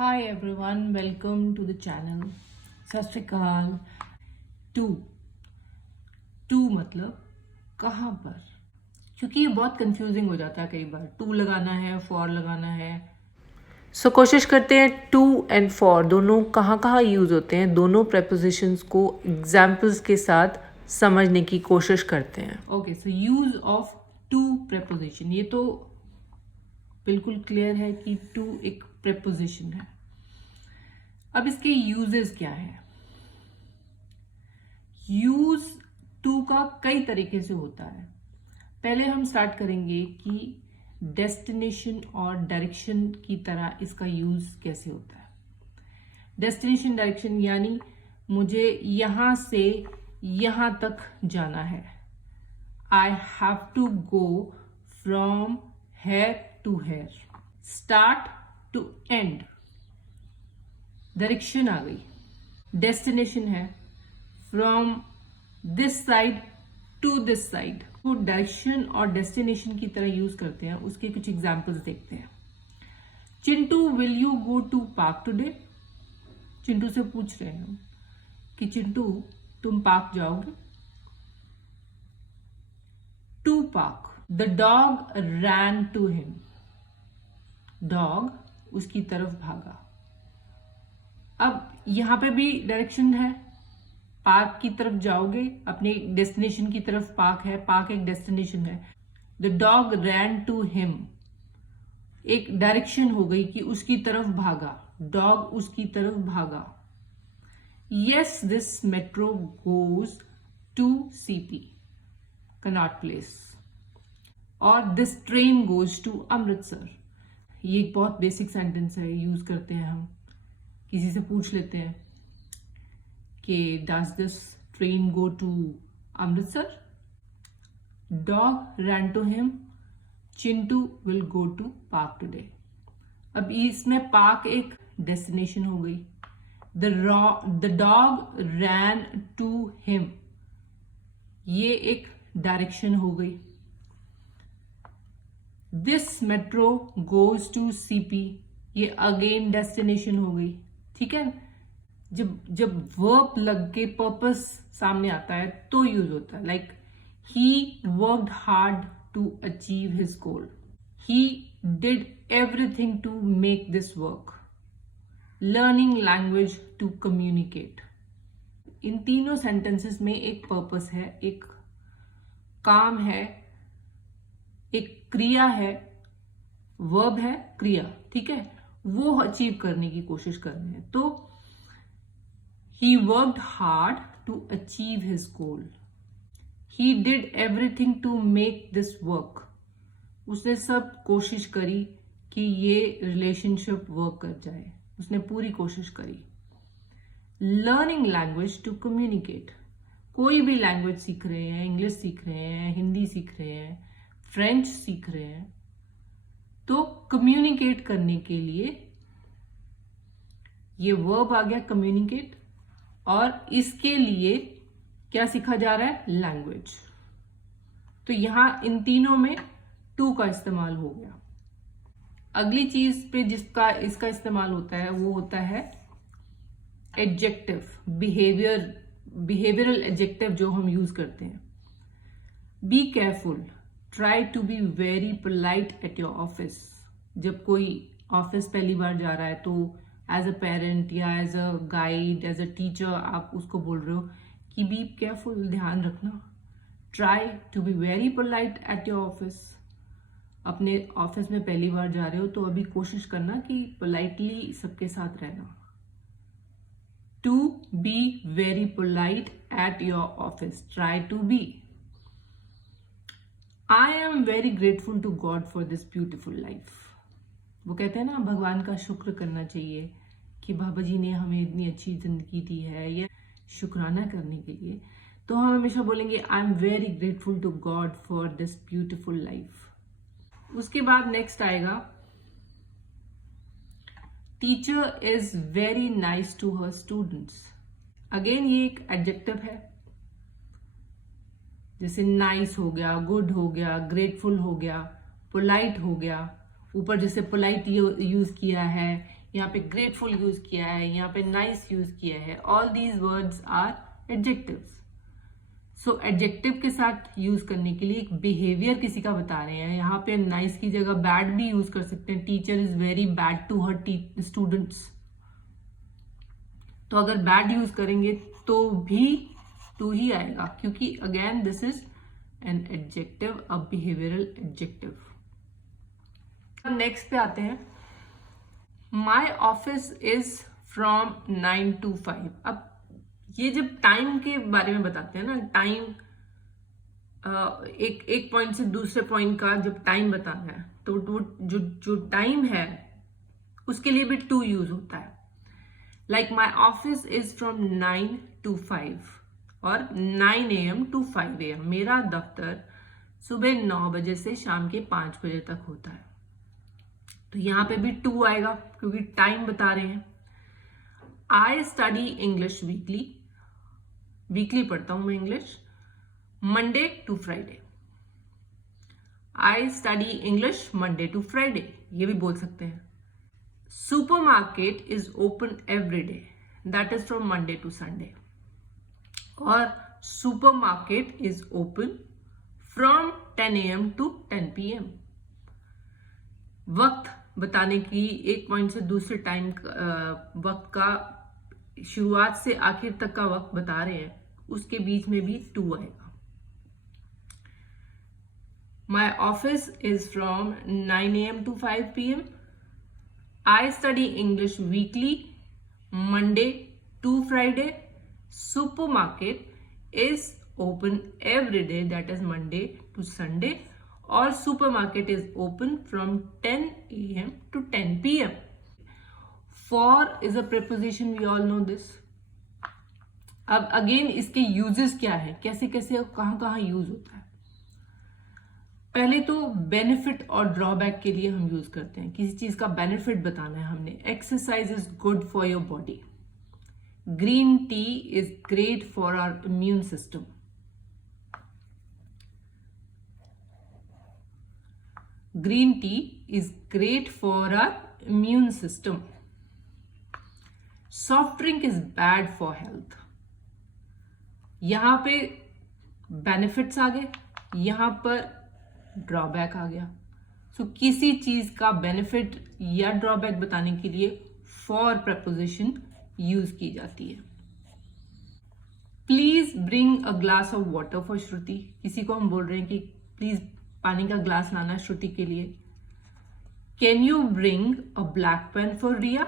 Hi everyone, welcome to the channel. सत श्री अकाल. To to मतलब कहाँ पर, क्योंकि ये बहुत कंफ्यूजिंग हो जाता है कई बार. टू लगाना है, फॉर लगाना है. सो कोशिश करते हैं टू एंड फॉर दोनों कहाँ कहाँ यूज़ होते हैं, दोनों प्रेपोजिशंस को एग्जाम्पल्स के साथ समझने की कोशिश करते हैं. Okay, so use of to preposition. ये तो बिल्कुल क्लियर है कि टू एक प्रेपोजिशन है. अब इसके यूजेस क्या है. यूज टू का कई तरीके से होता है. पहले हम स्टार्ट करेंगे कि डेस्टिनेशन और डायरेक्शन की तरह इसका यूज कैसे होता है. डेस्टिनेशन डायरेक्शन यानी मुझे यहां से यहां तक जाना है. I have to go from here to here. Start to end. Direction आ गई. डेस्टिनेशन है from this side to this side. वो डायरेक्शन और डेस्टिनेशन की तरह यूज करते हैं. उसके कुछ एग्जांपल्स देखते हैं. Chintu will you go to park today. Chintu से पूछ रहे हैं कि चिंटू तुम पार्क जाओगे. To park. The dog ran to him. Dog उसकी तरफ भागा. अब यहां पे भी डायरेक्शन है. पार्क की तरफ जाओगे, अपने डेस्टिनेशन की तरफ. पार्क है, पार्क एक डेस्टिनेशन है. The dog ran to him एक डायरेक्शन हो गई कि उसकी तरफ भागा. डॉग उसकी तरफ भागा. Yes this metro goes to CP Connaught Place. और this train goes to Amritsar. ये एक बहुत बेसिक सेंटेंस है, यूज करते हैं हम. किसी से पूछ लेते हैं कि does this train go to Amritsar. Dog ran to him. Chintu will go to park today. अब इसमें पार्क एक डेस्टिनेशन हो गई. The dog ran to him ये एक डायरेक्शन हो गई. This metro goes to CP ये अगेन डेस्टिनेशन हो गई. ठीक है. जब वर्ब लग के पर्पस सामने आता है तो यूज होता है. Like he worked hard to achieve his goal. He did everything to make this work. Learning language to communicate. इन तीनों सेंटेंसेस में एक पर्पस है, एक काम है, एक क्रिया है. वर्ब है, क्रिया. ठीक है. वो अचीव करने की कोशिश कर रहे हैं. तो he worked hard to achieve his goal. He did everything to make this work. उसने सब कोशिश करी कि ये रिलेशनशिप वर्क कर जाए. उसने पूरी कोशिश करी. Learning language to communicate. कोई भी लैंग्वेज सीख रहे हैं, इंग्लिश सीख रहे हैं, हिंदी सीख रहे हैं, फ्रेंच सीख रहे हैं, तो कम्युनिकेट करने के लिए ये वर्ब आ गया कम्युनिकेट. और इसके लिए क्या सीखा जा रहा है, लैंग्वेज. तो यहां इन तीनों में टू का इस्तेमाल हो गया. अगली चीज पे जिसका इसका इस्तेमाल होता है वो होता है एडजेक्टिव. बिहेवियरल एडजेक्टिव जो हम यूज करते हैं. Be careful. Try to be very polite at your office. जब कोई ऑफिस पहली बार जा रहा है तो एज अ पेरेंट या as a guide, as a teacher आप उसको बोल रहे हो कि बी केयरफुल, ध्यान रखना. Try to be very polite at your office. अपने ऑफिस में पहली बार जा रहे हो तो अभी कोशिश करना कि पोलाइटली सबके साथ रहना. To be very polite at your office. Try to be. I am very grateful to God for this beautiful life. वो कहते हैं ना, भगवान का शुक्र करना चाहिए कि बाबा जी ने हमें इतनी अच्छी जिंदगी दी है. या शुक्राना करने के लिए तो हम हमेशा बोलेंगे I am very grateful to God for this beautiful life. उसके बाद नेक्स्ट आएगा teacher is very nice to her students. Again ये एक एडजेक्टिव है. जैसे नाइस हो गया, गुड हो गया, ग्रेटफुल हो गया, पोलाइट हो गया. ऊपर जैसे पोलाइट यूज किया है, यहाँ पे ग्रेटफुल यूज किया है, यहाँ पे नाइस यूज किया है. All these words are adjectives. So adjective के साथ यूज करने के लिए एक बिहेवियर किसी का बता रहे हैं. यहाँ पे नाइस की जगह बैड भी यूज कर सकते हैं. Teacher is very bad to her students. तो अगर बैड यूज करेंगे तो भी टू ही आएगा, क्योंकि again this is an adjective, a behavioural adjective. Next पे आते हैं. माई ऑफिस इज फ्रॉम 9 to 5. अब ये जब टाइम के बारे में बताते हैं ना, टाइम एक पॉइंट से दूसरे पॉइंट का जब टाइम बताना है तो जो टाइम है उसके लिए भी टू यूज होता है. Like my office is from 9 to 5 और 9 AM to 5 AM. मेरा दफ्तर सुबह 9 बजे से शाम के 5 बजे तक होता है. तो यहां पे भी टू आएगा क्योंकि टाइम बता रहे हैं. I study English weekly. Weekly पढ़ता हूं मैं English. Monday to Friday. I study English Monday to Friday, ये भी बोल सकते हैं. Supermarket is open every day. That is from Monday to Sunday. और supermarket is open from 10 AM to 10 PM. वक्त बताने की एक पॉइंट से दूसरे टाइम वक्त का शुरुआत से आखिर तक का वक्त बता रहे हैं, उसके बीच में भी टू आएगा. My office is from 9 AM to 5 PM. I study English weekly Monday to Friday. Supermarket is open every day, that is Monday to Sunday. और supermarket is open from 10 AM to 10 PM. For is a preposition, we all know this. अब again इसके uses क्या है, कैसे कैसे कहां use होता है. पहले तो बेनिफिट और ड्रॉबैक के लिए हम यूज करते हैं. किसी चीज का बेनिफिट बताना है हमने. Exercise is good for your body. Green tea is great for our immune system. Green tea is great for our immune system. Soft drink is bad for health. यहां पे benefits आ गए, यहां पर ड्रॉबैक आ गया. सो किसी चीज का बेनिफिट या ड्रॉबैक बताने के लिए फॉर प्रपोजिशन यूज की जाती है. Please bring a glass of water for Shruti. किसी को हम बोल रहे हैं कि प्लीज पानी का ग्लास लाना श्रुति के लिए. Can you bring a black pen for Riya.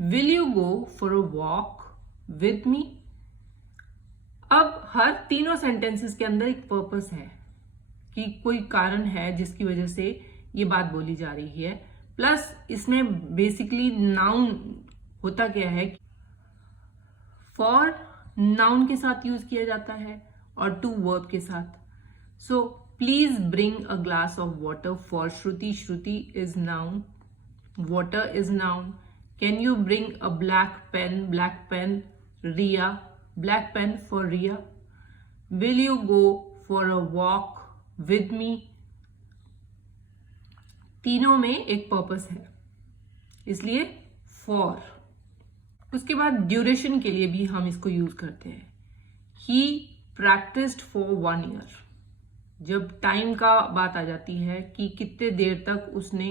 Will you go for a walk with me. अब हर तीनों सेंटेंसेस के अंदर एक पर्पस है कि कोई कारण है जिसकी वजह से ये बात बोली जा रही है. प्लस इसमें बेसिकली नाउन होता क्या है, फॉर नाउन के साथ यूज किया जाता है और टू वर्ब के साथ. So please bring a glass of water for Shruti. Shruti is noun, water is noun. Can you bring a black pen, black pen Riya, black pen for Riya. Will you go for a walk with me. तीनों में एक purpose है, इसलिए for. उसके बाद duration के लिए भी हम इसको यूज करते हैं. ही प्रैक्टिस्ड फॉर 1 year. जब टाइम का बात आ जाती है कि कितने देर तक उसने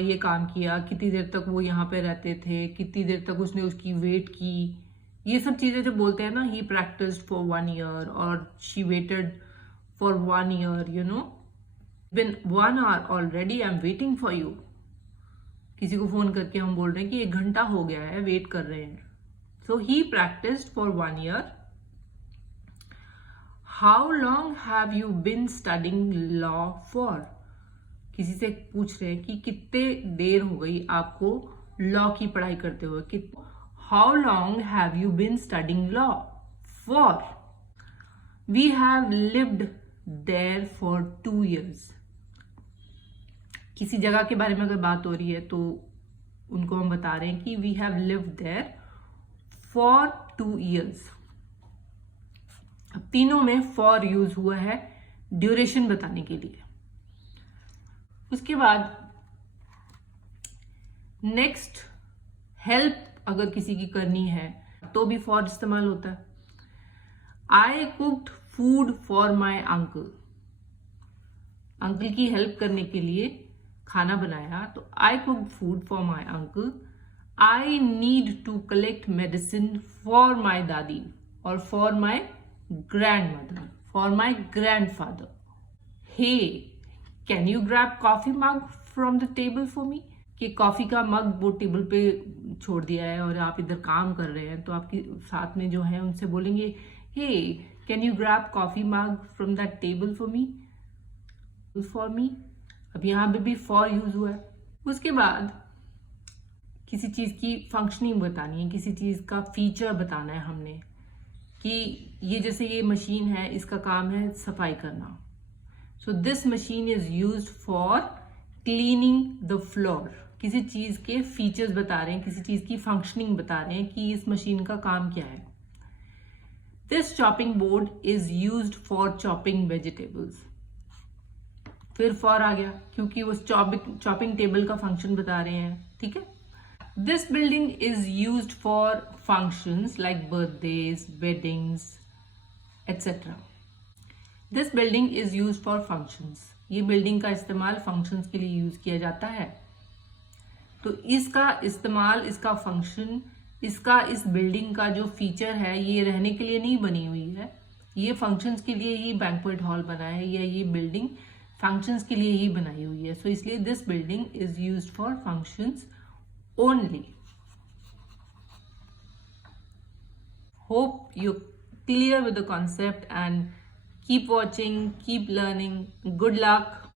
ये काम किया, कितनी देर तक वो यहाँ पे रहते थे, कितनी देर तक उसने उसकी वेट की, ये सब चीजें जब बोलते हैं ना, ही प्रैक्टिस्ड फॉर 1 year और she waited for 1 year, you know. Been 1 hour already, I am waiting for you. किसी को फोन करके हम बोल रहे हैं कि 1 घंटा हो गया है, वेट कर रहे हैं. So he practised for 1 year. How long have you been studying law for. किसी से पूछ रहे हैं कि कितने देर हो गई आपको लॉ की पढ़ाई करते हुए. How long have you been studying law for. We have lived there for 2 years. किसी जगह के बारे में अगर बात हो रही है तो उनको हम बता रहे हैं कि we have lived there for 2 years. अब तीनों में फॉर यूज हुआ है ड्यूरेशन बताने के लिए. उसके बाद नेक्स्ट, हेल्प अगर किसी की करनी है तो भी फॉर इस्तेमाल होता है। I cooked food for my uncle, uncle की हेल्प करने के लिए खाना बनाया, तो I cooked food for my uncle. I need to collect medicine for my दादी और for my grandmother, for my grandfather. Hey can you grab coffee mug from the table for me, कि coffee का मग वो table पे छोड़ दिया है और आप इधर काम कर रहे हैं, तो आपके साथ में जो है उनसे बोलेंगे hey can you grab coffee mug from that table for me, for me. अब यहाँ पे भी फॉर यूज हुआ है। उसके बाद किसी चीज की फंक्शनिंग बतानी है, किसी चीज का फीचर बताना है हमने, कि ये जैसे ये मशीन है, इसका काम है सफाई करना। So this machine is used for cleaning the floor. किसी चीज के फीचर्स बता रहे हैं, किसी चीज की फंक्शनिंग बता रहे हैं कि इस मशीन का काम क्या है। This chopping board is used for chopping vegetables. फिर फॉर आ गया क्योंकि वो चॉपिंग टेबल का फंक्शन बता रहे हैं, ठीक है। This building is used for functions like birthdays, weddings etcetera. This building is used for functions, ये बिल्डिंग का इस्तेमाल फंक्शंस के लिए यूज किया जाता है। तो इसका इस्तेमाल, इसका फंक्शन, इसका इस बिल्डिंग का जो फीचर है, ये रहने के लिए नहीं बनी हुई है, ये फंक्शंस के लिए ही बैंक्वेट हॉल बना है, या ये बिल्डिंग फंक्शंस के लिए ही बनाई हुई है। सो इसलिए this building is used for functions only. Hope you clear with the concept and keep watching, keep learning. Good luck.